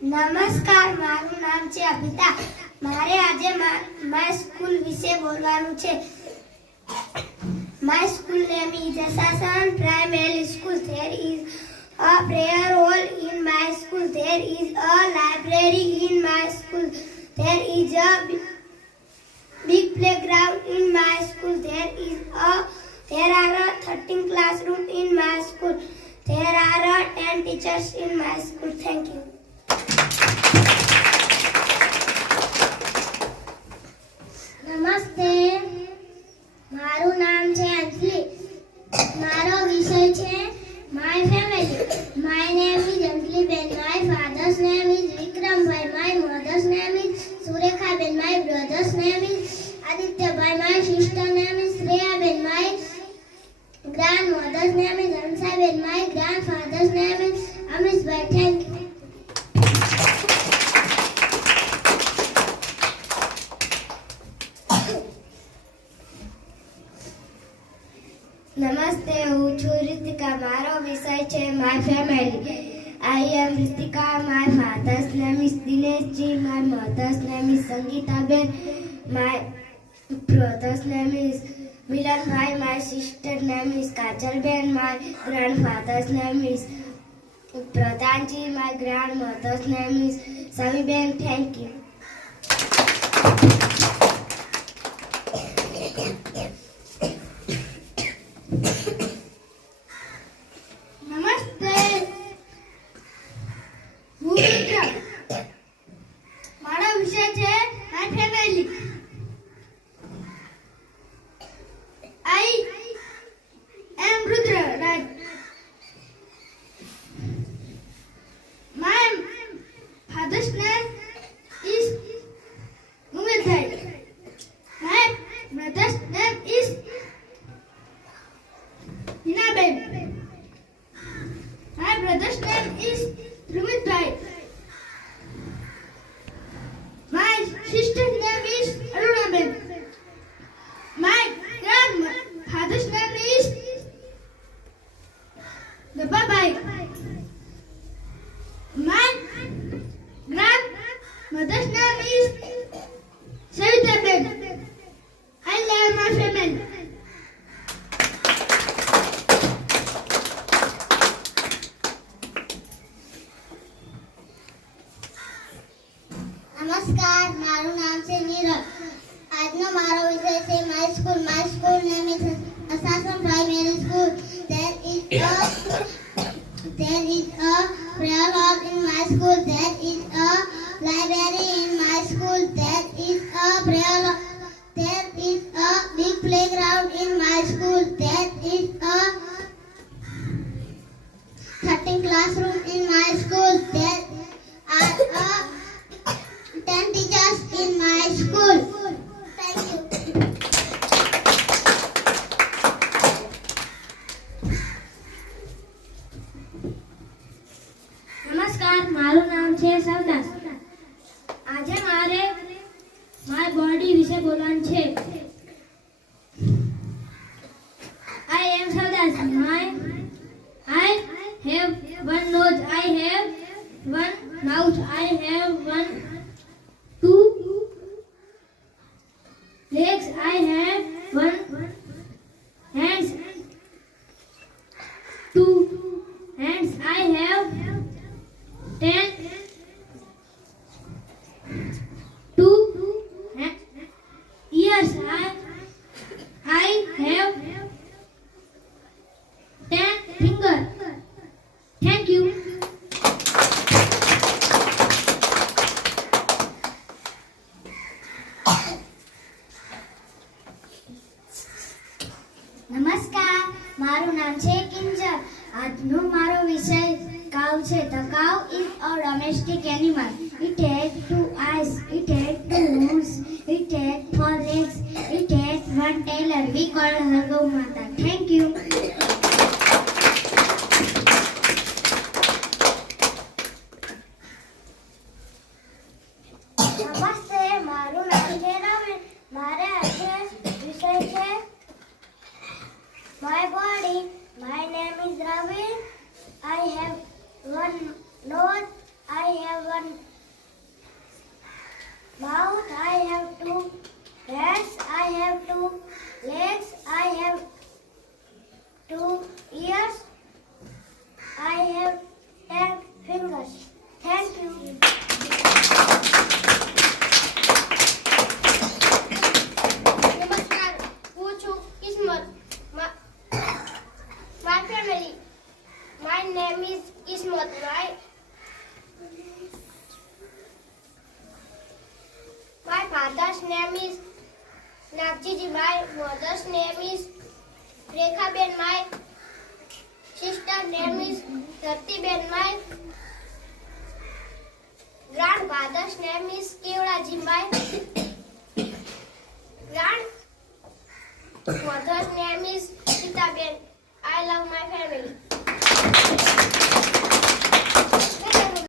નમસ્કાર મારું નામ છે અભિતા મારે આજે માય સ્કૂલ વિશે બોલવાનું છે my school name is Asasan primary school there is a prayer hall in my school there is a library in my school there is a bi- big playground in my school there is a there are a 13 classroom in my school there are a 10 teachers in my school, thank you. નમસ્તે મારું નામ છે અંજલિ. મારો વિષય છે my family my name is Anjaliben my father's name is Vikrambhai my mother's name is Surekhaben my brother's name is Adityabhai my sister name is Shreyaben my grand mother's name is Hansaben my grand fathers name is અમીશભાઈ thank you નમસ્તે હું છું રીતિકા મારો વિષય છે my family I M Ritika my father's name is Dineshji my mother's name is Sangitaben my brother's name is Milanbhai my sister name is Kajalben my grandfather's name is Pradhanji my grandmother's name is Samiben thank Is Rumit Bhai. My sister's name is Aruna Ben. My grandfather's name is Baba Bhai. My grandmother's name is Savita Ben. I love my family. નમસ્કાર મારું નામ છે નીરજ આજનો મારો વિષય છે my school my school name is Asasan primary school there is a there is a prayer hall in my school there is a library in my school there is a prayer hall there is a big playground in my school there is a 13 classroom in my school my body વિશે બોલવાનું છે આઈ એમ Savdas my I have one nose. I have one mouth. I have one two legs. I have one hands. Two મારું નામ છે કિંજર આજનો મારો વિષય કાવ છે the cow is a domestic animal it had two eyes it had two nose it had four legs it had one tail we call her Gau Mata I have one nose. I have one mouth. I have two hands. I have two legs. I have two ears. I have ten fingers. Thank you. Nose. name is Kismat. My my father's name is Navjiji. My mother's name is Rekha Ben. My sister name is Dharti Ben. My grandfather's name is Kevraji. My